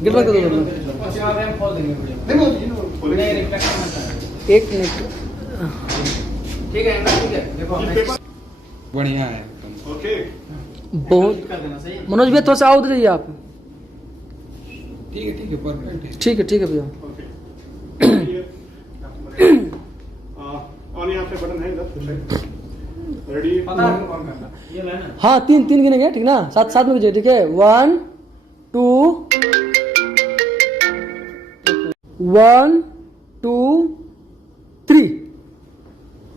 गिटर कर दो। एक मिनट। ठीक है ठीक है, देखो बढ़िया है। ओके, बहुत कर देना सही है। मनोज भैया थोड़ा सा आओ, उधर जाइए आप। ठीक है परफेक्ट है। ठीक है भैया। ओके। और यहाँ पे बटन है इधर रेडी। पता है कौन करना ये लेना। हाँ, तीन गिनेंगे, ठीक ना? साथ में कीजिए, ठीक है? 1 2 1 2 3।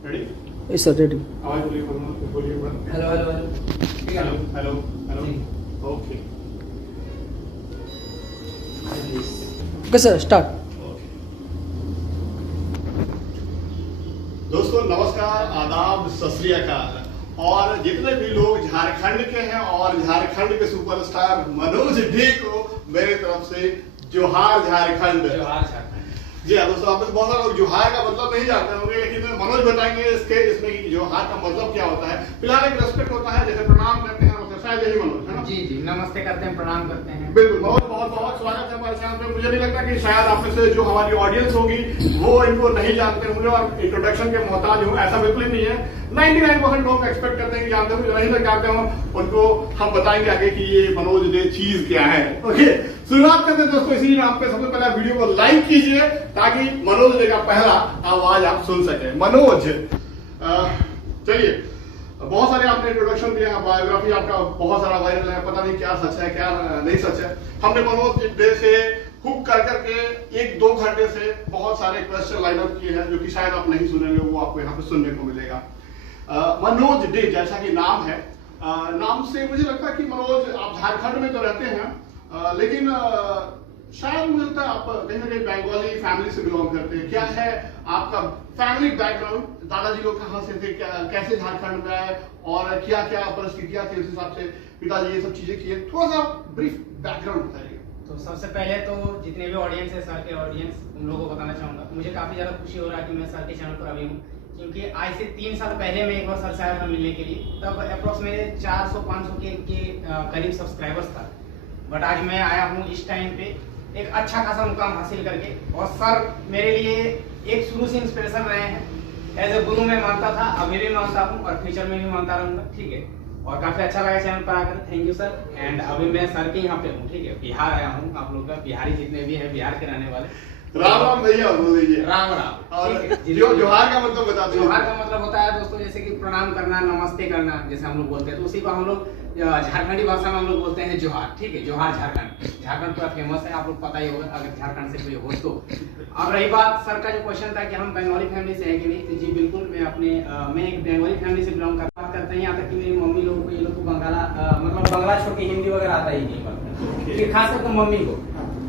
रेडी? Yes sir, ready. आवाज बोलिए बटन। हेलो हेलो हेलो, ठीक है हेलो हेलो हेलो। जी। Okay okay sir, start. दोस्तों नमस्कार, आदाब, सत श्री अकाल। और जितने भी लोग झारखंड के हैं और झारखंड के सुपरस्टार मनोज डे को मेरे तरफ से जोहार झारखंड। जी हाँ दोस्तों, आप में से बहुत सारे लोग जोहार का मतलब नहीं जानते होंगे, लेकिन मनोज बताएंगे इसमें कि जोहार का मतलब क्या होता है। फिलहाल एक रेस्पेक्ट होता है, जैसे प्रणाम करते हैं वैसे शायद यही मनोज है ना? जी जी, नमस्ते करते हैं, प्रणाम करते हैं। बिल्कुल, बहुत स्वागत है हमारे चैनल पे। मुझे नहीं लगता कि शायद आप में से जो हमारी ऑडियंस होगी वो इनको नहीं जानते होंगे और इंट्रोडक्शन के मोहताज हों, ऐसा बिल्कुल ही नहीं है। 99% लोग एक्सपेक्ट करते हैं कि जानते हो, जो नहीं तक जानते हो उनको हम बताएंगे आगे कि ये मनोज डे चीज क्या है। ओके, शुरुआत करते हैं दोस्तों इसी नाम पे। सबसे पहले वीडियो को लाइक कीजिए ताकि मनोज डे का पहला आवाज आप सुन सके। मनोज, चलिए, बहुत सारे आपने इंट्रोडक्शन दिया है, बायोग्राफी आपका बहुत सारा वायरल है, पता नहीं क्या सच है क्या नहीं सच है। हमने मनोज डे से कुक कर करके 1-2 घंटे से बहुत सारे क्वेश्चन लाइन अप किए हैं जो कि शायद आप नहीं सुनेंगे, वो आपको यहाँ पे सुनने को मिलेगा। मनोज डे जैसा कि नाम है, नाम से मुझे लगता है कि मनोज आप झारखंड में तो रहते हैं, लेकिन शायद मुझे लगता है आप कहीं ना कहीं बंगाली फैमिली से बिलोंग करते हैं। क्या है आपका फैमिली बैकग्राउंड? दादाजी लोग कहाँ से थे, कैसे झारखंड में आए और क्या क्या परिस्थितियां थी, उस हिसाब से पिताजी ये सब चीजें किए? थोड़ा सा ब्रीफ बैकग्राउंड बताइए। तो सबसे पहले तो जितने भी ऑडियंस है, सर के ऑडियंस, उन लोगों को बताना चाहूंगा मुझे काफी ज्यादा खुशी हो रहा है कि मैं सर के चैनल पर अभी हूँ, क्योंकि आज से 3 साल पहले मैं एक बार सर से आया था मिलने के लिए। तब अप्रोक्स मेरे 400-500 के करीब सब्सक्राइबर्स था, बट आज मैं आया हूँ इस टाइम पे एक अच्छा खासा मुकाम हासिल करके। और सर मेरे लिए एक शुरू से इंस्पिरेशन रहे हैं। एज ए गुरु मैं मानता था, अभी भी मानता हूँ और फ्यूचर में भी मानता रहूंगा, ठीक है? और काफी अच्छा लगा चैनल पर आकर, थैंक यू सर। एंड अभी मैं सर के यहाँ पे हूँ, ठीक है? बिहार आया हूँ, आप लोग का बिहारी जितने भी हैं बिहार के रहने वाले, राम राम भैया बोल दीजिए। राम राम। और ठीक है, जोहार का मतलब बता दीजिए। जोहार का मतलब होता है दोस्तों जैसे कि प्रणाम करना, नमस्ते करना, जैसे हम लोग बोलते हैं, तो उसी को हम लोग झारखंडी भाषा में हम लोग बोलते हैं जोहार, ठीक है? जोहार झारखंड। झारखंड पूरा फेमस है, आप लोग पता ही होगा अगर झारखंड से कोई हो तो। अब रही बात सर का जो क्वेश्चन था कि हम बंगाली फैमिली से है कि नहीं, तो जी बिल्कुल, मैं एक बंगाली फैमिली से बिलोंग करते हैं। यहाँ तक कि मेरी मम्मी लोगों को, ये लोग को बंगला छोड़ के हिंदी वगैरह आता ही नहीं, फिर खासकर तो मम्मी को।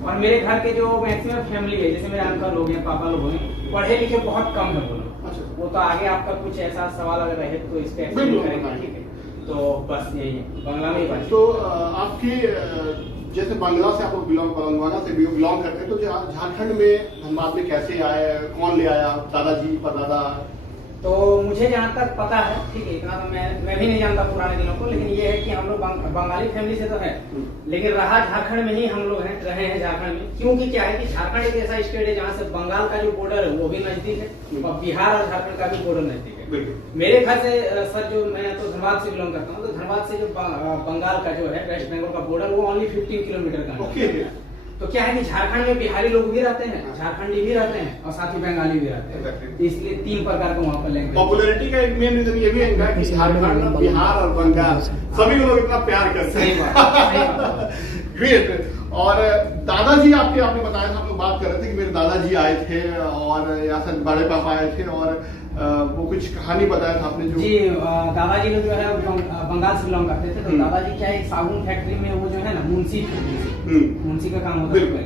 और मेरे घर के जो मैक्सिमम फैमिली है, जैसे मेरे अंकल लोग हैं, पापा लोग हैं, पढ़े लिखे बहुत कम है वो लोग। वो तो आगे आपका कुछ ऐसा सवाल अगर रहे तो इस पे एक्सप्लेन करेंगे, ठीक है? तो बस यही है, बांग्ला में ही बात। तो आपकी जैसे बांग्ला से आप बांग्ला से बिलोंग करते हैं, तो झारखंड में धनबाद में कैसे आए, कौन ले आया, दादाजी परदादा? तो मुझे जहाँ तक पता है, ठीक है, इतना तो मैं भी नहीं जानता पुराने दिनों को, लेकिन ये है कि हम लोग बंगाली फैमिली से तो है, लेकिन रहा झारखंड में ही हम लोग रहे हैं झारखंड में। क्योंकि क्या है कि झारखंड एक ऐसा स्टेट है जहाँ से बंगाल का जो बॉर्डर है वो भी नजदीक है और बिहार और झारखंड का भी बॉर्डर नजदीक है। मेरे घर से सर, जो मैं तो धनबाद से बिलोंग करता हूँ, तो धनबाद से जो बंगाल का जो है वेस्ट बंगाल का बॉर्डर, वो ओनली 15 किलोमीटर का है। तो क्या है कि झारखंड में बिहारी लोग भी रहते हैं, झारखंडी भी रहते हैं और साथ ही बंगाली भी रहते हैं, इसलिए 3 प्रकार का वहाँ पर लैंग्वेज। पॉपुलैरिटी का एक मेन रीजन ये भी है कि झारखंड, बिहार और बंगाल सभी लोग इतना प्यार करते हैं। ग्रेट। और दादाजी आपने बताया था, हम लोग बात कर रहे थे कि मेरे दादाजी आए थे और यहाँ से बड़े पापा आए थे और वो कुछ कहानी बताया था आपने जो। जी, दादाजी लोग जो है बंगाल से बिलोंग करते थे। तो दादाजी क्या है, साबुन फैक्ट्री में वो जो है ना मुंशी का काम होता है।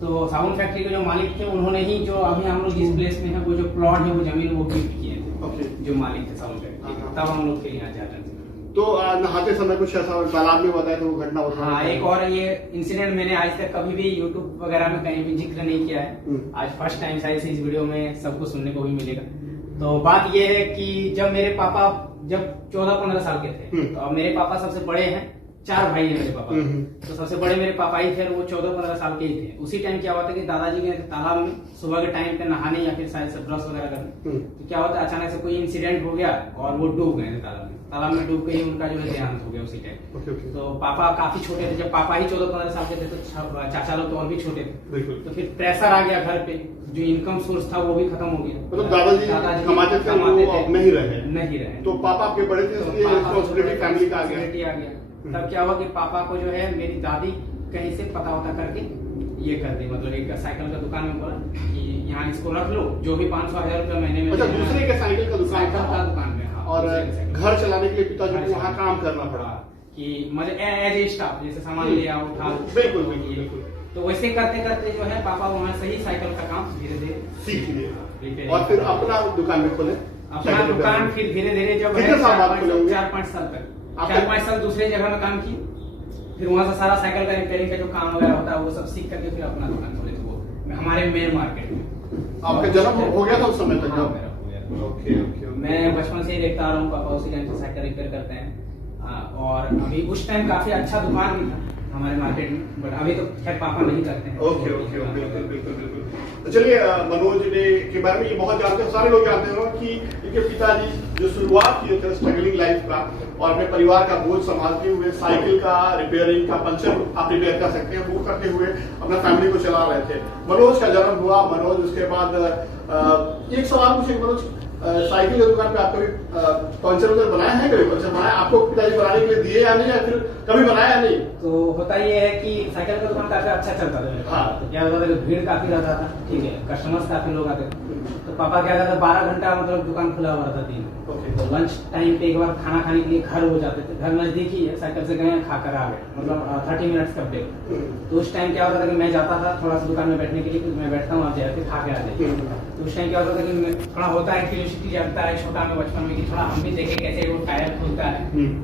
तो साबुन फैक्ट्री के जो मालिक थे, उन्होंने ही जो अभी हम लोग जिस प्लेस में है, वो जो प्लॉट है, वो जमीन वो गिफ्ट किए थे जो मालिक थे साबुन फैक्ट्री, तब हम लोग के यहाँ जाते थे। तो नहाते समय कुछ ऐसा तालाब में बताया तो वो घटना होता है। हाँ, एक और ये इंसिडेंट मैंने आज तक कभी भी यूट्यूब वगैरह में कहीं भी जिक्र नहीं किया है, आज फर्स्ट टाइम शायद इस वीडियो में सबको सुनने को भी मिलेगा। तो बात ये है कि जब मेरे पापा 14-15 साल के थे, तो मेरे पापा सबसे बड़े हैं, 4 भाई है मेरे पापा। हम्म। तो सबसे बड़े मेरे पापा ही थे और वो 14-15 साल के ही थे। उसी टाइम क्या हुआ था कि दादाजी गए थे तालाब में सुबह के टाइम पे नहाने या फिर शायद से ब्रश वगैरह करने। तो क्या होता है अचानक से कोई इंसिडेंट हो गया और वो डूब गए थे तालाब में। तालाब में डूब के ही उनका जो है देहांत हो गया उसी टाइम। तो पापा काफी छोटे थे, जब पापा ही 14-15 साल के थे तो चाचा लोग तो और भी छोटे थे। तो फिर प्रेशर आ गया घर पे, जो इनकम सोर्स था वो भी खत्म हो गया। मतलब दादाजी कमाते थे, वो अब नहीं रहे। तो पापा आपके बड़े थे, इसलिए रिस्पांसिबिलिटी फैमिली का आ गया। तब क्या हुआ कि पापा को जो है मेरी दादी कहीं से पता वता करके ये कर दी, मतलब एक साइकिल का दुकान में बोला कि यहाँ इसको रख लो, जो भी 500-1000 रुपया महीने में। अच्छा, दूसरे के साइकिल का दुकान में। हाँ, और घर चलाने के लिए पिताजी को वहाँ काम करना पड़ा कि मतलब एज ए स्टाफ, जैसे सामान ले आओ उठा। बिल्कुल। तो वैसे करते करते जो है पापा वहाँ से ही साइकिल का काम धीरे धीरे सीख लिए और फिर अपना दुकान भी खोले। अपना दुकान फिर धीरे धीरे जब 4-5 साल तक 4-5 साल दूसरे जगह में काम किए। फिर वहां से सारा साइकिल का रिपेयरिंग का जो काम वगैरह होता है वो सब सीख करके फिर अपना दुकान खोले थे वो हमारे मेन मार्केट में। आपका जन्म हो गया था उस समय तक? हाँ, मेरा हो गया था। ओके। मैं बचपन से ही देखता आ रहा हूँ, पापा उसी टाइम से साइकिल रिपेयर करते हैं। और अभी उस टाइम काफी अच्छा दुकान भी था हमारे मार्केट में, बट अभी तो खैर पापा नहीं करते हैं। ओके, बिल्कुल। तो चलिए, मनोज ने के बारे में ये बहुत जानते हैं, सारे लोग जानते हैं कि इनके पिताजी जो शुरुआत किए थे स्ट्रगलिंग लाइफ का और अपने परिवार का बोझ संभालते हुए साइकिल का रिपेयरिंग का, पंचर आप रिपेयर कर सकते हैं, वो करते हुए अपना फैमिली को चला रहे थे। मनोज का जन्म हुआ। मनोज उसके बाद एक सवाल पूछे, मनोज साइकिल की दुकान पे आप कभी पंचर वगैरह बनाया है? कभी पंचर बनाया आपको पिताजी बनाने के लिए दिए या नहीं, या फिर कभी बनाया या नहीं? तो होता ये है कि साइकिल का दुकान काफी अच्छा चलता था। हाँ। तो क्या होता था कि भीड़ काफी रहता था, ठीक है, कस्टमर्स काफी लोग आते थे। तो पापा क्या करता था 12 घंटा मतलब दुकान खुला हुआ रहता दिन। तो लंच टाइम पे एक बार खाना खाने के लिए घर हो जाते थे, घर नजदीक ही है, साइकिल से गए खा कर आ गए, मतलब 30 मिनट्स का ब्रेक। तो उस टाइम क्या होता था कि मैं जाता था थोड़ा सा दुकान में बैठने के लिए, मैं बैठता हूँ, आप जाके खा के आ जाइए। तो उस टाइम क्या होता था कि थोड़ा होता है क्यूरियोसिटी जगता है छोटा में बचपन में कि थोड़ा हम भी देखें कैसे वो टायर खुलता है,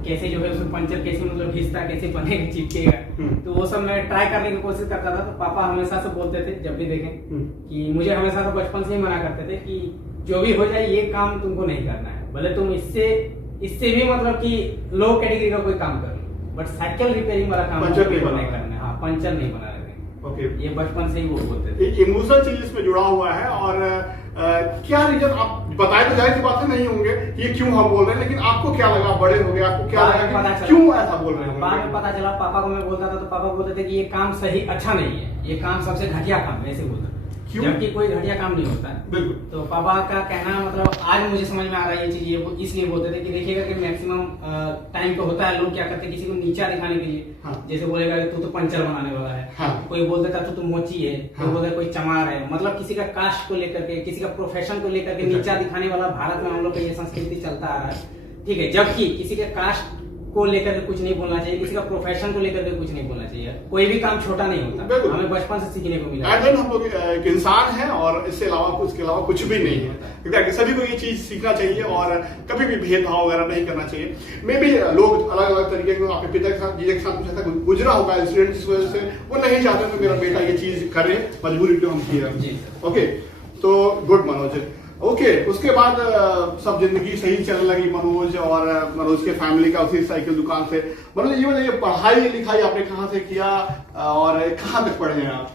कैसे जो है उसमें पंचर कैसे मतलब घिसता है, कैसे बनेगा चिपकेगा। तो वो सब मैं ट्राई करने की कोशिश करता था। तो पापा हमेशा से बोलते थे जब भी देखें कि मुझे हमेशा से बचपन से ही मना करते थे कि जो भी हो जाए ये काम तुमको नहीं करना है, भले तुम इससे भी मतलब कि लो कैटेगरी का कोई काम कर लो, बट साइकिल रिपेयरिंग वाला काम पंचर नहीं करना है। हाँ, पंचर नहीं बना रहे। ओके, ये बचपन से ही वो बोलते थे। एक इमोशनल चीज इसमें जुड़ा हुआ है। और क्या रीजन आप बताए तो जाहिर सी बात नहीं होंगे ये क्यों हम बोल रहे हैं, लेकिन आपको क्या लगा, बड़े हो गए आपको क्या लगा कि क्यों ऐसा बोल रहे हैं? बाद में पता चला, पापा को मैं बोलता था तो पापा बोलते थे कि ये काम सही अच्छा नहीं है, ये काम सबसे घटिया काम है, ऐसे बोलता। जबकि कोई घटिया काम नहीं होता है। बिल्कुल। तो पापा का कहना मतलब आज मुझे समझ में आ रहा है ये चीज, ये इसलिए बोलते थे कि देखिएगा कि मैक्सिमम टाइम पे होता है लोग क्या करते हैं किसी को नीचा दिखाने के लिए। हाँ। जैसे बोलेगा कि तू तो पंचर बनाने वाला है। हाँ। कोई बोल देता तू तो मोची है। हाँ। कोई बोलता कोई चमार है, मतलब किसी का कास्ट को लेकर के, किसी का प्रोफेशन को लेकर के नीचा दिखाने वाला भारत में हम लोग का ये संस्कृति चलता आ रहा है, ठीक है। जबकि किसी के कास्ट को लेकर कुछ नहीं बोलना चाहिए, किसी का प्रोफेशन को लेकर के कुछ नहीं बोलना चाहिए। कोई भी काम छोटा नहीं होता, हमें बचपन से सीखने को मिला। हम लोग एक इंसान है और इसके अलावा कुछ भी नहीं है। एग्जैक्टली, सभी को ये चीज सीखना चाहिए और कभी भी भेदभाव वगैरह नहीं करना चाहिए। मे भी लोग अलग अलग तरीके के आपके पिता के साथ जीजा के साथ कुछ ऐसा गुजरा होगा इंसिडेंट जिस वजह से वो नहीं चाहते तो मेरा बेटा ये चीज करे, मजबूरी पे हम किए। ओके, तो गुड मनोज। ओके, उसके बाद सब जिंदगी सही चलने लगी मनोज और मनोज के फैमिली का उसी साइकिल दुकान से। मनोज ये बताइए पढ़ाई लिखाई आपने कहाँ से किया और कहाँ तक पढ़े हैं आप?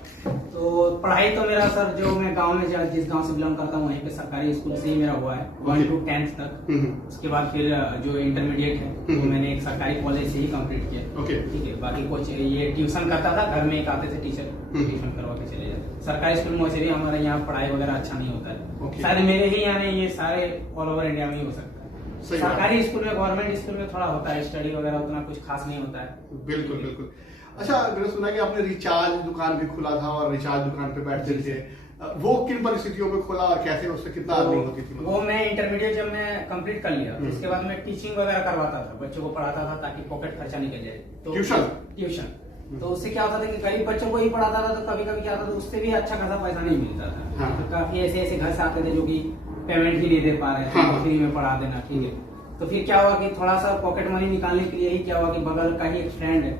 तो पढ़ाई तो मेरा सर जो मैं गांव में जिस गांव से बिलोंग करता हूँ वहीं पे सरकारी स्कूल से ही मेरा हुआ है 1 to 10th तक। उसके बाद फिर जो इंटरमीडिएट है वो मैंने एक सरकारी कॉलेज से ही कंप्लीट किया। ठीक है, बाकी कुछ ये ट्यूशन करता था, घर में एक आते थे टीचर, ट्यूशन करवा के चले जाते। सरकारी स्कूल में वैसे भी हमारे यहाँ पढ़ाई वगैरह अच्छा नहीं होता है, शायद मेरे ही यहाँ नहीं, ये सारे ऑल ओवर इंडिया में ही हो सकता है। सरकारी स्कूल में, गवर्नमेंट स्कूल में थोड़ा होता है, स्टडी वगैरह उतना कुछ खास नहीं होता है। बिल्कुल बिल्कुल। अच्छा, मैंने सुना कि आपने रिचार्ज दुकान भी खोला था और रिचार्ज दुकान पे बैठते थे, वो किन परिस्थितियों में खोला और कैसे, उससे कितना अर्निंग होती थी? वो मैं इंटरमीडिएट जब मैं कंप्लीट कर लिया उसके बाद मैं टीचिंग वगैरह करवाता था, बच्चों को पढ़ाता था ताकि पॉकेट खर्चा निकल जाए। तो ट्यूशन तो उससे क्या होता था कि गरीब बच्चों को ही पढ़ाता था, तो कभी कभी क्या होता था उससे भी अच्छा खासा पैसा नहीं मिलता था। तो काफी ऐसे घर से आते थे जो कि पेमेंट ही नहीं दे पा रहे थे, फ्री में पढ़ा देना, ठीक है। तो फिर क्या हुआ कि थोड़ा सा पॉकेट मनी निकालने के लिए ही क्या हुआ कि बगल का ही एक फ्रेंड है,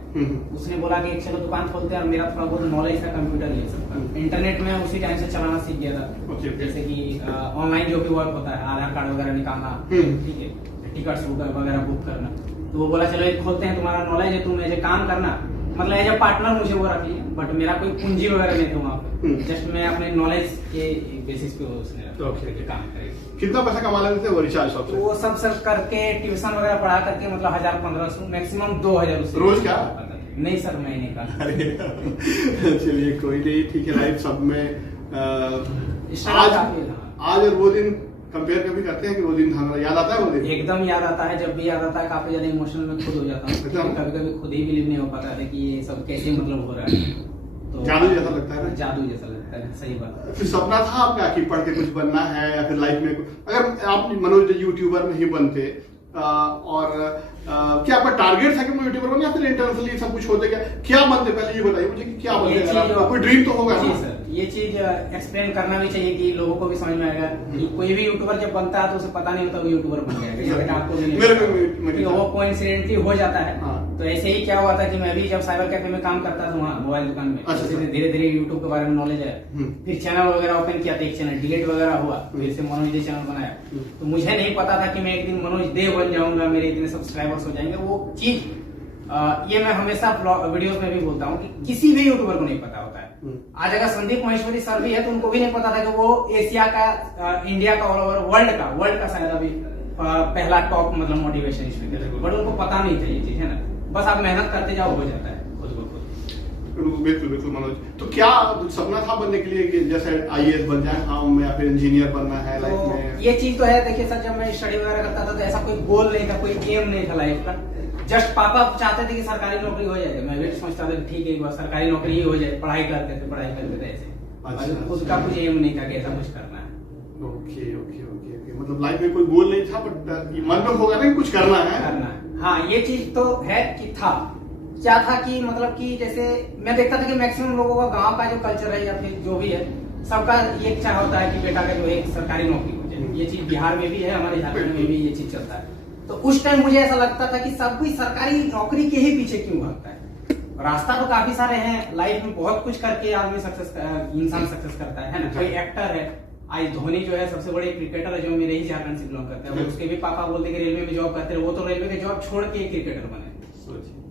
उसने बोला कि चलो दुकान खोलते हैं, और मेरा थोड़ा बहुत नॉलेज था कंप्यूटर ये सब का, इंटरनेट में उसी टाइम से चलाना सीख गया था। जैसे कि ऑनलाइन जो भी वर्क होता है, आधार कार्ड वगैरह निकालना, ठीक है, टिकट्स वगैरह बुक करना, तो वो बोला चलो एक खोलते हैं, तुम्हारा नॉलेज है, तुम ऐसे काम करना, मतलब एज ए पार्टनर मुझे वो रख लिया, बट मेरा कोई पूंजी वगैरह नहीं था वहाँ पे, जस्ट मैं अपने नॉलेज के बेसिस पे उसने काम करेगा। कितना पैसा कमा लेते थे वो रिचार्ज शॉप तो से? वो सब करके ट्यूशन वगैरह पढ़ा करके मतलब 1000-1500 मैक्सिमम 2000 उससे रोज क्या? नहीं सर, महीने का। अरे चलिए कोई नहीं, ठीक है। लाइफ सब में स्ट्रगल काफी था। आज और वो दिन कंपेयर कभी करते हैं कि वो दिन हमारा याद आता है? वो दिन एकदम याद आता है, जब भी याद आता है काफी ज्यादा इमोशनल में खुद हो जाता हूँ। कभी कभी खुद ही बिलीव नहीं हो पाता है कि ये सब कैसे मतलब हो रहा है, तो जादू जैसा लगता है ना? जादू जैसा लगता है, सही बात है। फिर सपना था आपका कि पढ़ के कुछ बनना है या फिर लाइफ में अगर आप मनोज यूट्यूबर नहीं बनते और क्या आपका टारगेट था कि मैं यूट्यूबर बनूं या फिर इंटरनेशनली सब कुछ होते क्या बनते? पहले ये बताइए मुझे कि क्या बनते? कोई ड्रीम तो होगा जी ना? सर, ये चीज एक्सप्लेन करना भी चाहिए कि लोगों को भी समझ में आएगा कि कोई भी यूट्यूबर जब बनता है तो उसे पता नहीं होता वो यूट्यूबर बन गया, आपको भी नहीं, वो कोइंसिडेंटली हो जाता है। तो ऐसे ही क्या हुआ था कि मैं भी जब साइबर कैफे में काम करता था वहाँ मोबाइल दुकान में, धीरे धीरे यूट्यूब के बारे में नॉलेज आया, फिर चैनल वगैरह ओपन किया, एक चैनल डिलीट वगैरह हुआ, फिर से मनोज दे चैनल बनाया। तो मुझे नहीं पता था कि मैं एक दिन मनोज दे बन जाऊंगा, मेरे इतने सब्सक्राइबर्स हो जाएंगे। वो चीज ये मैं हमेशा वीडियोस में भी बोलता हूँ कि किसी भी यूट्यूबर को नहीं पता होता है। आज अगर संदीप महेश्वरी सर भी है तो उनको भी नहीं पता था कि वो एशिया का, इंडिया का, ऑल ओवर वर्ल्ड का शायद अभी पहला टॉप मतलब मोटिवेशन स्पीकर है, बट उनको पता नहीं था ये चीज, है ना। बस आप मेहनत करते जाओ, हो जाता है खुद ब खुद। बिल्कुल बिल्कुल मनोज, तो क्या सपना था बनने के लिए कि जैसे IAS बन जाए हम या फिर इंजीनियर बनना है लाइफ में? ये चीज तो है, देखिए सर, जब मैं स्टडी वगैरह करता था तो ऐसा कोई गोल नहीं था, कोई एम नहीं था लाइफ का। जस्ट पापा चाहते थे कि सरकारी नौकरी हो जाए, मैं भी सोचता था ठीक है एक बार सरकारी नौकरी ही हो जाए, पढ़ाई करते थे ऐसे। अच्छा, खुद का कुछ एम नहीं था कि ऐसा कुछ करना है। ओके ओके ओके ओके, मतलब लाइफ में कोई गोल नहीं था, बट मन में होगा ना कि कुछ करना है। हाँ, ये चीज तो है कि था। क्या था कि मतलब कि जैसे मैं देखता था कि मैक्सिमम लोगों का गांव का जो कल्चर है या फिर जो भी है, सबका ये इच्छा होता है कि बेटा का जो एक सरकारी नौकरी हो जाए। ये चीज बिहार में भी है, हमारे झारखंड में भी ये चीज चलता है। तो उस टाइम मुझे ऐसा लगता था कि सब कोई सरकारी नौकरी के ही पीछे क्यों भागता है। रास्ता तो काफी सारे हैं, लाइफ में बहुत कुछ करके आदमी इंसान सक्सेस करता है ना। कोई एक्टर है, आज धोनी जो है सबसे बड़े क्रिकेटर है जो मेरे ही झारखंड से बिलोंग करते हैं, उसके भी पापा बोलते कि रेलवे में जॉब करते हैं, वो तो रेलवे के जॉब छोड़ के क्रिकेटर बने।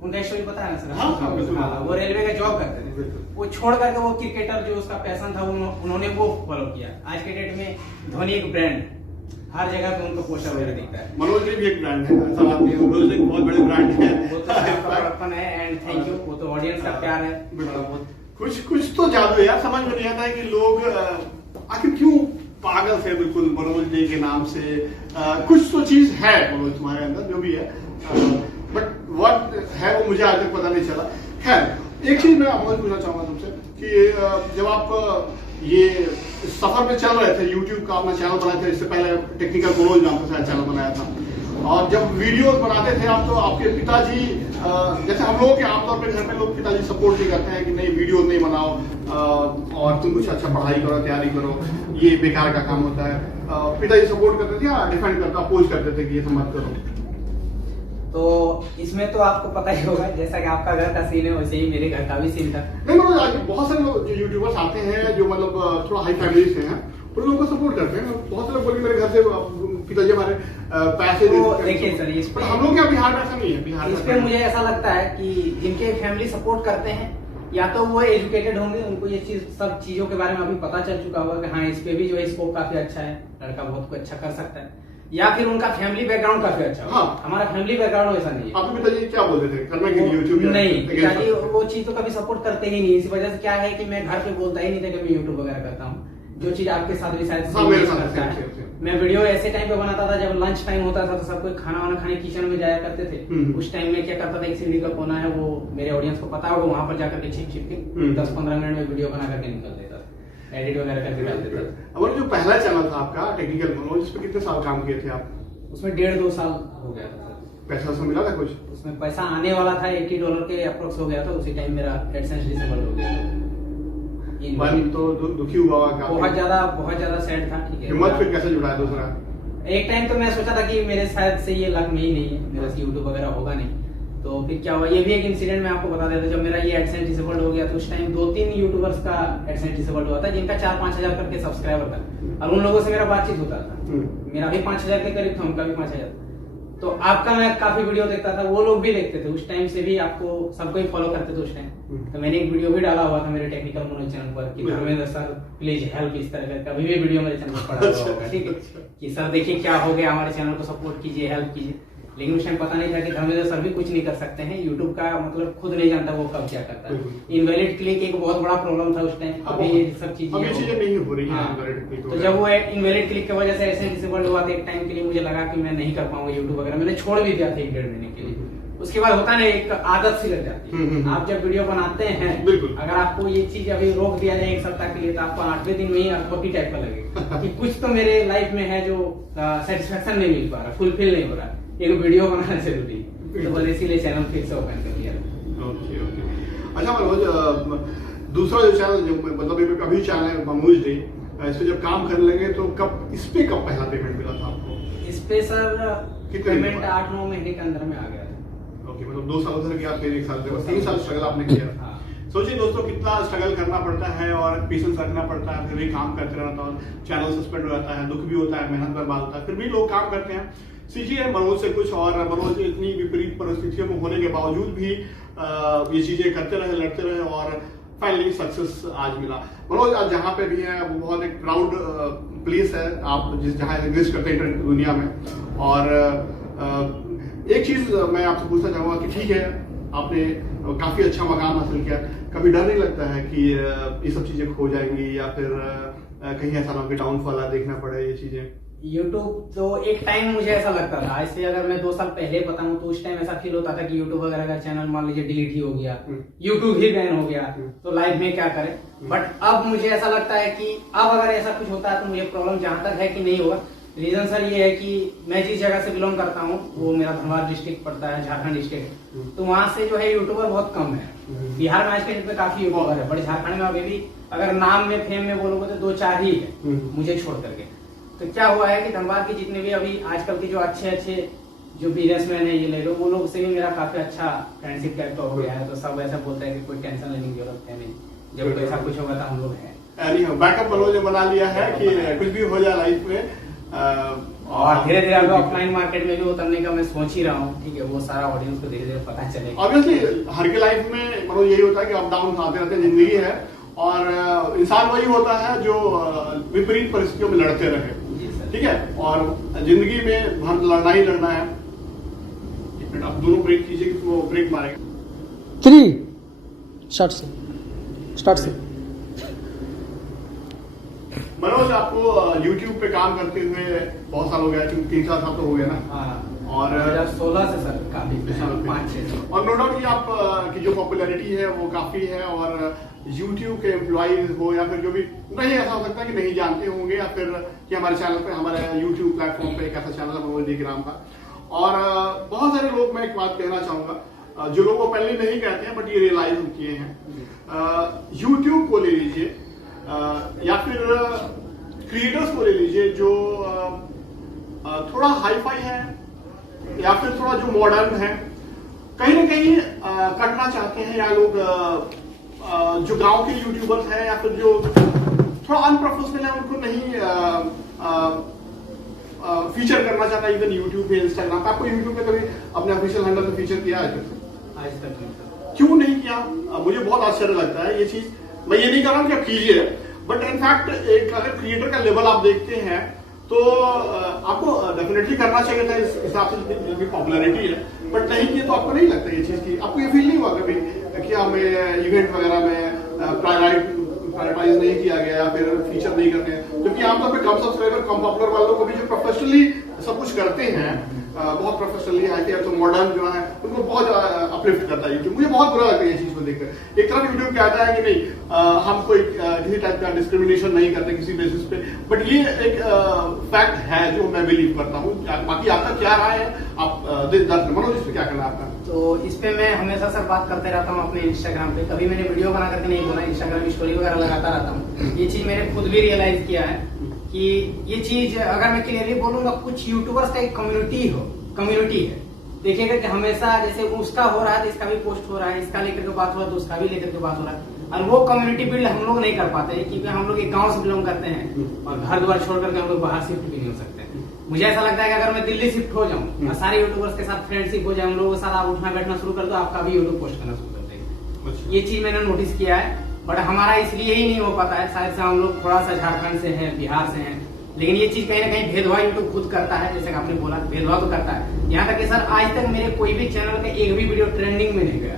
उनका स्टोरी पता है ना सर? हाँ, वो रेलवे का जॉब करते थे, वो छोड़ करके वो क्रिकेटर जो उसका पैशन था उन्होंने वो फॉलो किया। आज के डेट में धोनी एक ब्रांड, हर जगह पे उनको पोस्टर वगैरह दिखता है। मनोज भी एक ब्रांड है, ऐसा बात नहीं है, मनोज एक बहुत बड़े ब्रांड है। वो तो आपका बड़प्पन है एंड थैंक यू, वो तो ऑडियंस का प्यार है। कुछ तो जादू है यार, समझ में नहीं आता है कि लोग आखिर क्यों पागल थे बिल्कुल मनोज जी के नाम से। कुछ तो चीज है मनोज तुम्हारे अंदर जो भी है, बट व्हाट है वो मुझे आज तक पता नहीं चला। खैर एक चीज मैं आपको पूछना चाहूंगा तुमसे कि जब आप ये सफर में चल रहे थे, यूट्यूब का अपना चैनल बनाया था, इससे पहले टेक्निकल मनोज नाम का चैनल बनाया था, और जब वीडियोस बनाते थे आप तो आपके पिताजी, जैसे हम लोग के आमतौर पे घर में लोग पिताजी सपोर्ट नहीं करते हैं कि नहीं वीडियो नहीं बनाओ और तुम कुछ अच्छा पढ़ाई करो, तैयारी करो, ये बेकार का काम होता है। पिताजी सपोर्ट करते थे या डिफेंड करते, अपोज करते थे कि ये सब मत करो? तो इसमें तो आपको पता ही होगा, जैसा कि आपका घर का सीन है वैसे ही मेरे घर का भी सीन था। नहीं मतलब आज बहुत सारे लोग यूट्यूबर्स आते हैं जो मतलब थोड़ा हाई फैमिली से हैं, उन लोगों को सपोर्ट करते हैं। बहुत सारे लोग बोले मेरे घर से पिताजी हमारे पैसे देखिए सर, इस पे हम लोग क्या बिहार में ऐसा नहीं है। बिहार इस पे मुझे ऐसा लगता है कि जिनके फैमिली सपोर्ट करते हैं या तो वो एजुकेटेड होंगे, उनको ये चीज सब चीजों के बारे में अभी पता चल चुका होगा कि हाँ इस पे भी जो है स्कोप काफी अच्छा है, लड़का बहुत कुछ अच्छा कर सकता है, या फिर उनका फैमिली बैकग्राउंड काफी अच्छा है। हाँ, हमारा फैमिली बैकग्राउंड ऐसा नहीं है। आपके पिताजी क्या बोलते थे करने के लिए यूट्यूब? नहीं, पिताजी वो चीज तो कभी सपोर्ट करते ही नहीं। इसी वजह से क्या है कि मैं घर पे बोलता ही नहीं था कि मैं यूट्यूब वगैरह करता हूँ, जो चीज आपके साथ भी शायद करता है। मैं वीडियो ऐसे टाइम पे बनाता था जब लंच टाइम होता था, तो सब कोई खाना वाना खाने किचन में जाया करते थे। उस टाइम में क्या करता था, एक सीढ़ी का कोना है, वो मेरे ऑडियंस को पता होगा, वहां पर जाकर के छिप के 10-15 मिनट में वीडियो बना करके निकल देता था, एडिट वगैरह करके डाल देता था। और जो पहला चैनल था आपका टेक्निकल मनोज, इस पे कितने साल काम किए थे आप? उसमें 1.5-2 साल हो गया था। पैसा उसमें मिला था कुछ? उसमें पैसा आने वाला था, $80 के अप्रोक्स हो गया था। उसी टाइम मेरा एडसेंस डिसेबल हो गया था। तो दुखी हुआ होगा, बहुत ज्यादा सैड था। ठीक है, हिम्मत फिर कैसे जुटाया दूसरा? एक टाइम तो मैं सोचा था कि मेरे शायद से ये लक में ही नहीं है, मेरा यूट्यूब वगैरह होगा नहीं। तो फिर क्या हुआ, ये भी एक इंसिडेंट मैं आपको बता देता हूँ। जब मेरा ये एडसेंस डिसेबल्ड हो गया तो उस टाइम 2-3 यूट्यूबर्स का एडसेंस डिसेबल्ड हुआ था, जिनका 4-5 हजार करके सब्सक्राइबर था, और उन लोगों से मेरा बातचीत होता था। मेरा भी 5,000 के करीब था, उनका भी 5,000। तो आपका मैं काफी वीडियो देखता था, वो लोग भी देखते थे, उस टाइम से भी आपको सबको ही फॉलो करते थे उस टाइम। तो मैंने एक वीडियो भी डाला हुआ था मेरे टेक्निकल मनोज चैनल पर कि धर्मेंद्र सर प्लीज हेल्प, इस तरह का कभी भी वीडियो मेरे चैनल पर पड़ा हुआ होगा, ठीक है, कि सर देखिए क्या हो गया, हमारे चैनल को सपोर्ट कीजिए, हेल्प कीजिए। लेकिन उस टाइम पता नहीं था कि धर्मेंद्र सर भी कुछ नहीं कर सकते हैं, यूट्यूब का मतलब खुद नहीं जानता वो कब क्या करता है। इनवैलिड क्लिक एक बहुत बड़ा प्रॉब्लम था उस टाइम, अभी ये सब चीजें नहीं हो रही है। तो जब वो इनवैलिड क्लिक की वजह से ऐसे डिसेबल्ड हुआ था एक टाइम के लिए, मुझे लगा कि मैं नहीं कर पाऊंगा यूट्यूब वगैरह, मैंने छोड़ भी दिया था 1-1.5 महीने के लिए। उसके बाद होता ना एक आदत सी लग जाती है, आप जब वीडियो बनाते हैं अगर आपको ये चीज अभी रोक दिया जाए 1 सप्ताह के लिए तो आपको 8वें दिन में ही अनकॉपी टाइप का लगेगा कि कुछ तो मेरे लाइफ में है जो सेटिस्फेक्शन नहीं मिल पा रहा, फुलफिल नहीं हो रहा, एक वीडियो बनाना जरूरी, तो बस इसीलिए चैनल फिर से ओपन कर लिया। Okay okay. अच्छा मनोज, दूसरा जो चैनल जो मतलब अभी चैनल है मनोज डे, इस पे जब काम करने लगे तो कब इस पे कब पहला पेमेंट मिला था आपको? इस पे सर पेमेंट 8-9 महीने के अंदर में आ गया था। ओके, मतलब 2 साल उधर गया, फिर 1 साल 3 साल स्ट्रगल आपने किया। सोचिए दोस्तों कितना स्ट्रगल करना पड़ता है और पेशेंस रखना पड़ता है, फिर भी काम करते रहता है, चैनल सस्पेंड हो जाता है, दुख भी होता है, मेहनत बर्बाद होता है, फिर भी लोग काम करते हैं। सीखिए मनोज से कुछ, और मनोज इतनी विपरीत परिस्थितियों में होने के बावजूद भी ये चीजें करते रहे, लड़ते रहे और फाइनली सक्सेस आज मिला। मनोज आज जहाँ पे भी है वो बहुत एक प्राउड प्लेस है, आप जहाँ एग्जिस्ट करते हैं दुनिया में। और एक चीज मैं आपसे पूछना चाहूंगा कि ठीक है आपने काफी अच्छा मकाम हासिल किया, कभी डर नहीं लगता है कि ये सब चीजें खो जाएंगी या फिर कहीं ऐसा ना हो कि डाउनफॉल देखना पड़े ये चीजें? यूट्यूब तो एक टाइम मुझे ऐसा लगता था, इससे अगर मैं 2 साल पहले बताऊं तो उस टाइम ऐसा फील होता था कि यूट्यूब वगैरह का चैनल मान लीजिए डिलीट ही हो गया, यूट्यूब ही बैन हो गया, तो लाइफ में क्या करें। बट अब मुझे ऐसा लगता है कि अब अगर ऐसा कुछ होता है तो मुझे प्रॉब्लम जहां तक है कि नहीं होगा। रीजन सर ये है कि मैं जिस जगह से बिलोंग करता हूँ वो मेरा धनबाद डिस्ट्रिक्ट पड़ता है, झारखंड स्टेट, तो वहां से जो है यूट्यूबर बहुत कम है। बिहार में आज के डेट में काफी यूट्यूबर है, बट झारखंड में अभी भी अगर नाम में फेम में बोलोगे तो 2-4 ही है मुझे छोड़ करके। तो क्या हुआ है कि धनबाद के जितने भी अभी आजकल के जो अच्छे जो बिजनेसमैन है, ये ले लो, वो लोग से भी मेरा काफी अच्छा फ्रेंडशिप टाइप का हो गया है। तो सब ऐसा बोलते हैं कि कोई टेंशन लेने की जरूरत है नहीं, जब कोई ऐसा कुछ होगा तो हम लोग हैं। बैकअप मनोज ने बना लिया है कि कुछ भी हो जाए लाइफ में। और धीरे धीरे अब ऑफलाइन मार्केट में भी उतरने का मैं सोच ही रहा हूँ, ठीक है, वो सारा ऑडियंस को धीरे धीरे पता चलेगा। ऑब्वियसली हर के लाइफ में मनोज यही होता है कि अप डाउन आते रहते हैं, जिंदगी है, और इंसान वही होता है जो विपरीत परिस्थितियों में लड़ते रहे, ठीक है, और जिंदगी में हर लड़ना ही लड़ना है। आप दोनों ब्रेक कीजिए कि वो ब्रेक मारेगा। 3 स्टार्ट से मनोज आपको YouTube पे काम करते हुए बहुत साल हो गया, क्योंकि 3-4 साल तो हो गया ना। और 2016 से सर काफी 5-6 और नो डाउट कि आप की जो पॉपुलैरिटी है वो काफी है, और YouTube के एम्प्लॉइज हो या फिर जो भी, नहीं ऐसा हो सकता कि नहीं जानते होंगे, या फिर कि हमारे चैनल पे, हमारे YouTube प्लेटफॉर्म पे एक ऐसा चैनल है मनोज डीग्राम का। और बहुत सारे लोग, मैं एक बात कहना चाहूंगा जो लोग वो पहले नहीं कहते हैं बट ये रियलाइज किए हैं, YouTube को ले लीजिए या फिर क्रिएटर्स को ले लीजिए जो थोड़ा हाईफाई है या फिर थोड़ा जो मॉडर्न है, कहीं ना कहीं करना चाहते हैं, या लोग जो गांव के यूट्यूबर्स हैं या फिर जो थोड़ा अनप्रोफेशनल है उनको नहीं फीचर करना चाहता इवन यूट्यूब पे, इंस्टाग्राम पे। आपको यूट्यूब पे कभी अपने ऑफिशियल हैंडल पे फीचर किया है? आज तक नहीं। क्यों नहीं किया? मुझे बहुत आश्चर्य लगता है ये चीज। मैं ये नहीं कह रहा हूं कि आप कीजिए, बट इनफैक्ट एक अगर क्रिएटर का लेवल आप देखते हैं तो आपको डेफिनेटली करना चाहिए था इस हिसाब से जितनी पॉपुलैरिटी है, बट नहीं किया तो आपको नहीं लगता ये चीज की, आपको ये फील नहीं हुआ कभी कि हमें इवेंट वगैरह में प्रायोरिटाइज नहीं किया गया या फिर फीचर नहीं करते हैं? क्योंकि आमतौर पे कम सब्सक्राइबर कम पॉपुलर वालों को भी जो प्रोफेशनली सब कुछ करते हैं, बहुत प्रोफेशनली हाई तो मॉडर्न जो है उनको बहुत अपलिफ्ट करता है यूट्यूब। मुझे बहुत बुरा लगता है ये चीज को देखकर। एक तरफ यूट्यूब कहता है कि नहीं हम कोई किसी टाइप का डिस्क्रिमिनेशन नहीं करते किसी बेसिस पे, बट ये एक फैक्ट है जो मैं बिलीव करता हूँ। बाकी आपका क्या राय है? आप मनोज इस पे क्या करना है आपका? तो इस पे मैं हमेशा सर बात करते रहता हूँ अपने इंस्टाग्राम पे, कभी मैंने वीडियो बना करके नहीं बोला, इंस्टाग्राम स्टोरी वगैरह लगाता रहता हूँ। ये चीज मैंने खुद भी रियलाइज किया है कि ये चीज अगर मैं क्लियरली बोलूंगा, कुछ यूट्यूबर्स का एक कम्युनिटी है। देखिएगा कि हमेशा जैसे उसका हो रहा है तो इसका भी पोस्ट हो रहा है, इसका लेकर के बात हो रहा है तो उसका भी लेकर के बात हो रहा है, और वो कम्युनिटी बिल्ड हम लोग नहीं कर पाते हैं क्योंकि हम लोग एक गांव से बिलोंग करते हैं और घर द्वार छोड़ करके हम लोग बाहर शिफ्ट भी नहीं हो सकते हैं। मुझे ऐसा लगता है कि अगर मैं दिल्ली शिफ्ट हो जाऊं और सारे यूट्यूबर्स के साथ फ्रेंडशिप हो जाए, उन लोगों के साथ आप उठना बैठना शुरू कर दो, आपका भी यूट्यूब पोस्ट करना शुरू कर देगा। ये चीज मैंने नोटिस किया है, बट हमारा इसलिए ही नहीं हो पाता है, शायद से हम लोग थोड़ा सा झारखंड से हैं, बिहार से हैं, लेकिन ये चीज कहीं ना कहीं भेदभाव यूट्यूब खुद करता है, जैसे कि आपने बोला भेदभाव तो करता है। यहाँ तक कि सर आज तक मेरे कोई भी चैनल का एक भी वीडियो ट्रेंडिंग में नहीं गया,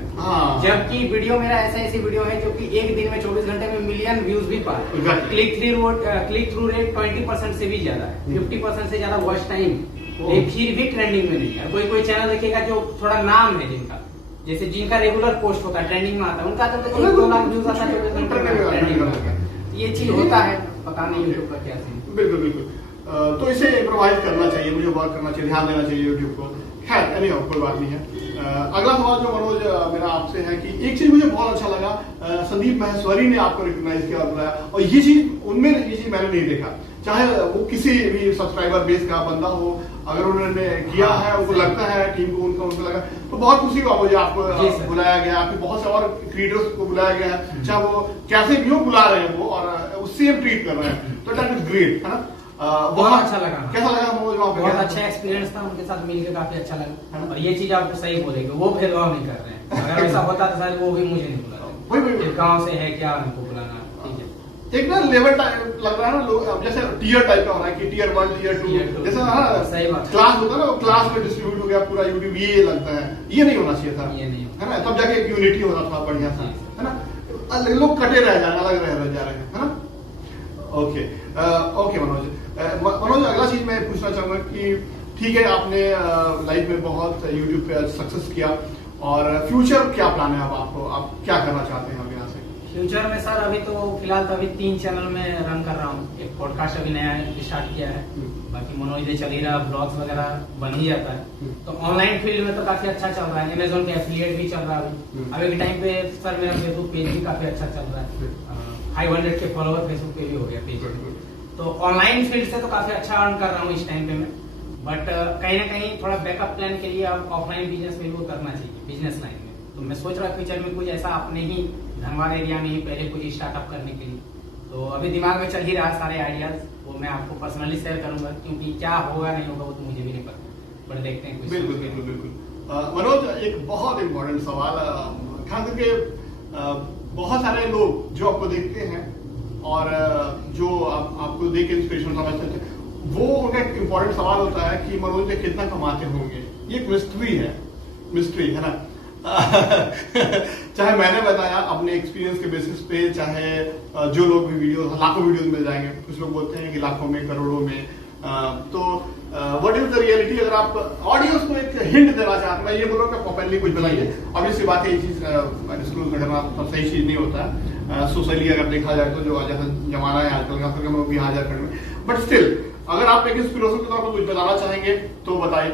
जबकि वीडियो मेरा ऐसी वीडियो है जो कि एक दिन में 24 घंटे में मिलियन व्यूज भी पाए, क्लिक थ्रू रेट 20% से भी ज्यादा है, 50% से ज्यादा वॉच टाइम, फिर भी ट्रेंडिंग में नहीं है। कोई चैनल देखिएगा जो थोड़ा नाम है जिनका, जैसे जिनका रेगुलर पोस्ट होता है, ट्रेंडिंग में आता है, उनका तो 1-2 लाख व्यूज आता है 24 घंटे में ट्रेंडिंग में। ये चीज होता है, पता नहीं यूट्यूब का क्या सीन। बिल्कुल बिल्कुल, तो इसे इम्प्रोवाइज करना चाहिए, मुझे वर्क करना चाहिए, ध्यान देना चाहिए यूट्यूब को। खैर एनीहाउ कोई बात नहीं है। अगला सवाल जो मनोज मेरा आपसे है कि एक चीज मुझे बहुत अच्छा लगा, संदीप महेश्वरी ने आपको रिकॉग्नाइज किया और बुलाया, और ये चीज उनमें ये चीज मैंने नहीं देखा, चाहे वो किसी भी सब्सक्राइबर बेस का बंदा हो, अगर उन्होंने किया है, उनको लगता है टीम को, उनको लगा तो बहुत खुशी हुआ मुझे, आपको बुलाया गया, आपके बहुत से और क्रिएटर्स को बुलाया गया है, चाहे वो कैसे भी हो बुला रहे हैं वो, और उससे हम ट्रीट कर रहे हैं, तो दैट इज ग्रेट, है ना। बहुत अच्छा लगा। कैसा लगा मनोज वहाँ पे? बहुत अच्छा एक्सपीरियंस था, उनके साथ मिलकर काफी अच्छा लगा, और ये चीज आपको सही बोलेंगे, वो भेदभाव नहीं कर रहे हैं, अगर ऐसा होता तो शायद वो भी मुझे नहीं बुला, गाँव से है क्या हमको बुलाना, ठीक है। एक ना लेवल लग रहा है ना, लोग जैसे टीयर टाइप का हो रहा है कि टियर 1 टियर 2, जैसे सही बात, क्लास होता है ना, क्लास में डिस्ट्रीब्यूट हो गया पूरा यूट्यूब, ये लगता है, ये नहीं होना चाहिए था, ये नहीं है ना, तब जाके एक यूनिटी होना था बढ़िया सा, है ना, लोग कटे रह जा रहे, अलग रह जा रहे हैं, है ना। ओके मनोज, अगला चीज मैं पूछना चाहूंगा कि ठीक है, आपने लाइफ में बहुत यूट्यूब पे सक्सेस किया, और फ्यूचर क्या प्लान है अब आपको, आप क्या करना चाहते हैं अब यहाँ से? फ्यूचर में सर अभी तो फिलहाल तो अभी 3 चैनल में रन कर रहा हूँ, एक पॉडकास्ट अभी नया स्टार्ट किया है, बाकी मनोज दे चल ही रहा, ब्लॉग्स वगैरह बन ही जाता है, तो ऑनलाइन फील्ड में तो काफी अच्छा चल रहा है, अमेजोन के एफिलिएट भी चल रहा है अभी के टाइम पे सर, मेरा फेसबुक पेज भी काफी अच्छा चल रहा है, 500 के फॉलोवर फेसबुक पे भी हो गया पेज, तो ऑनलाइन फील्ड से तो काफी अच्छा अर्न कर रहा हूँ इस टाइम पे मैं, बट कहीं ना कहीं थोड़ा बैकअप प्लान के लिए अब ऑफलाइन बिजनेस में वो करना चाहिए, बिजनेस लाइन में, तो मैं सोच रहा फ्यूचर में कुछ ऐसा अपने ही धनबाद एरिया में ही पहले कुछ स्टार्टअप करने के लिए, तो अभी दिमाग में चल ही रहा सारे आइडियाज, वो मैं आपको पर्सनली शेयर करूंगा, क्योंकि क्या होगा नहीं होगा वो तो मुझे भी नहीं पता, पर देखते हैं कुछ। बिल्कुल बिल्कुल बिल्कुल। मनोज, एक बहुत इंपॉर्टेंट सवाल, खास करके बहुत सारे लोग जो आपको देखते हैं और जो आपको देख के इंस्पिरेशन समझते हैं, वो उनका एक इम्पोर्टेंट सवाल होता है कि मनोज ने कितना कमाते होंगे, ये एक मिस्ट्री है ना। चाहे मैंने बताया अपने एक्सपीरियंस के बेसिस पे, चाहे जो लोग भी वीडियो, लाखों वीडियोस मिल जाएंगे, कुछ लोग बोलते हैं कि लाखों में, करोड़ों में, तो व्हाट इज द रियलिटी? अगर आप ऑडियंस को एक हिंट देना चाहते हैं, मैं ये बोल रहा हूँ कि प्रोपेनली कुछ बताइए, ऑब्वियसली बात है, ये चीज डिस्क्लोज करना तो सही चीज नहीं होता है, सोशली अगर देखा जाए तो, जो जैसा जमाना है आजकल का, हम लोग भी यहाँ झारखंड में, बट स्टिल अगर आप एक इंस्पिरेशन के तौर पर कुछ बताना चाहेंगे तो बताएं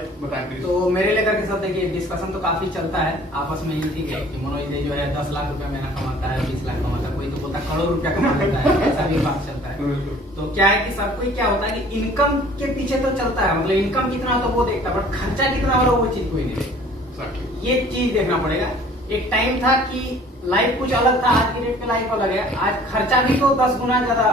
प्लीज। तो मेरे लेकर के साथ देखिए डिस्कशन तो काफी चलता है आपस में, ही ठीक है कि मनोज जो है 10 लाख रुपया महीना कमाता है, 20 लाख कमाता है, कोई तो बोलता है करोड़ रुपया कमा लेता है, ऐसा भी बात चलता है। तो क्या है कि सबको क्या होता है कि इनकम के पीछे तो चलता है, मतलब इनकम कितना हो तो वो देखता है, बट खर्चा कितना हो रहा है वो चीज कोई नहीं देखता, ये चीज देखना पड़ेगा। एक टाइम था कि लाइफ कुछ अलग था, आज के डेट पे लाइफ अलग है, आज खर्चा भी तो 10 गुना ज्यादा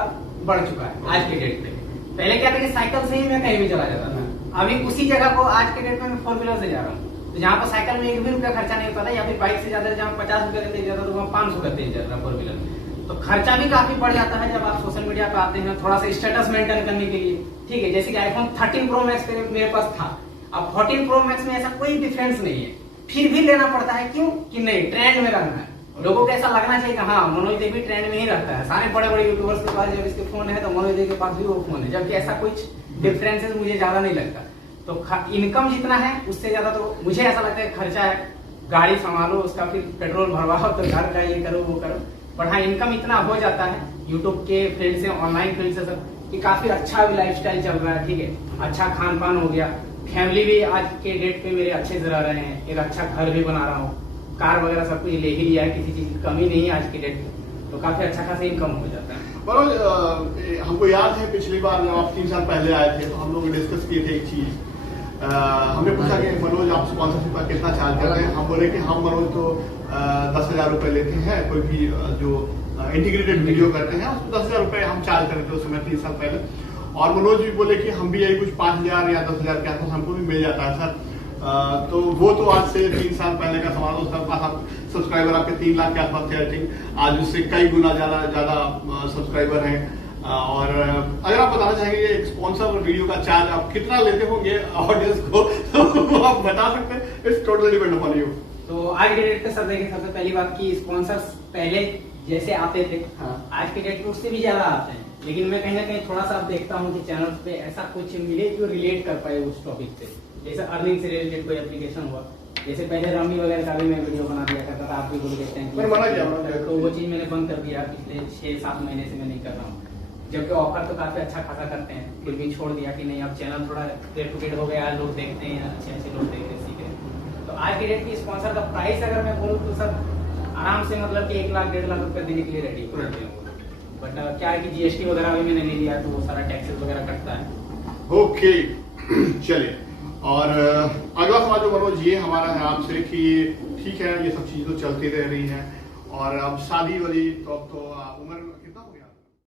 बढ़ चुका है आज के डेट पे। पहले क्या था कि साइकिल से ही मैं कहीं भी चला जाता था, अभी उसी जगह को आज के डेट में मैं 4 व्हीलर से जा रहा हूँ, तो जहाँ पर साइकिल में 1 भी रुपया खर्चा नहीं होता था, या फिर बाइक से जाता था जहाँ 50 रुपया तेज जाता तो वहाँ 500 का तेज जाता 4 व्हीलर में, तो खर्चा भी काफी बढ़ जाता है जब आप सोशल मीडिया पे आते हैं थोड़ा सा स्टेटस मेंटेन करने के लिए, ठीक है। जैसे कि आईफोन 13 प्रो मैक्स मेरे पास था, अब 14 प्रो मैक्स में ऐसा कोई डिफरेंस नहीं है, फिर भी लेना पड़ता है, क्यों कि नहीं ट्रेंड में रहना है, लोगों को ऐसा लगना चाहिए कि हाँ मनोज देव भी ट्रेंड में ही रहता है, सारे बड़े बड़े यूट्यूबर्स के पास जब इसके फोन है तो मनोज देव के पास भी वो फोन है, जबकि ऐसा कुछ डिफरेंसेस मुझे ज्यादा नहीं लगता। तो इनकम जितना है उससे ज्यादा तो मुझे ऐसा लगता है खर्चा है, गाड़ी संभालो, उसका फिर पेट्रोल भरवाओ, तो घर का ये करो वो करो, पर हाँ इनकम इतना हो जाता है यूट्यूब के फील्ड से, ऑनलाइन फील्ड से सब, कि काफी अच्छा भी लाइफ स्टाइल चल रहा है, ठीक है, अच्छा खान पान हो गया, फैमिली भी आज के डेट पे मेरे अच्छे से रह रहे हैं, एक अच्छा घर भी बना रहा हूँ, कार वगैरह सब कुछ ले ही लिया है, किसी चीज की कमी नहीं है आज के डेट में, तो काफी अच्छा खासा इनकम हो जाता है। मनोज, हमको याद है पिछली बार जब आप 3 साल पहले आए थे तो हम लोग डिस्कस किए थे एक चीज, हमने पूछा कि मनोज आप स्पॉन्सरशिप का कितना चार्ज करते हैं, हम बोले कि हम मनोज तो 10,000 रुपए लेते हैं, कोई भी जो इंटीग्रेटेड वीडियो करते हैं उसको 10,000 रुपए हम चार्ज करते थे उस समय 3 साल पहले, और मनोज जी बोले कि हम भी यही कुछ 5,000 या 10,000 के आसपास हमको भी मिल जाता है सर। तो वो तो आज से 3 साल पहले का सवाल, उसके पास आप सब्सक्राइबर आपके 3 लाख के आसपास थे आई थिंक, आज उससे कई गुना ज्यादा सब्सक्राइबर हैं। और अगर आप बताना चाहेंगे एक स्पॉन्सर वीडियो का चार्ज आप कितना लेते होंगे ऑडियंस को, तो आप बता सकते हैं, it's totally depend upon you. तो आज के डेट पे सर देखिए, सबसे पहली बात की स्पॉन्सर्स पहले जैसे आते थे, हाँ। आज के डेट में उससे भी ज्यादा आते हैं, लेकिन मैं कहीं ना कहीं थोड़ा सा देखता हूँ कि चैनल पे ऐसा कुछ मिले जो रिलेट कर पाए उस टॉपिक से, जैसे अर्निंग से रिलेटेड कोई एप्लीकेशन हुआ, जैसे पहले रमी वगैरह का भी मैं वीडियो बना दिया करता था, आप भी बोल देखते हैं मैंने बना दिया, तो वो चीज मैंने बंद कर दिया, पिछले 6-7 महीने से मैं नहीं कर रहा हूँ, जबकि ऑफर तो काफी अच्छा खासा करते हैं, फिर भी छोड़ दिया कि नहीं अब चैनल थोड़ा रेपुटेड हो गया, लोग देखते हैं, अच्छे लोग देख रहे सीख रहे। तो आज की डेट की स्पॉन्सर का प्राइस अगर मैं बोलूँ तो सर आराम से मतलब कि 1 लाख 1.5 लाख रुपए देने के लिए रेडी रहते हैं। बट क्या है कि जीएसटी वगैरह भी मैंने नहीं लिया, तो वो सारा टैक्सेस वगैरह कटता है। ओके चलिए, और अगला सवाल जो मनोज ये हमारा है आपसे कि ठीक है ये सब चीजें तो चलती रह रही हैं, और अब शादी वाली तो उम्र कितना हो गया?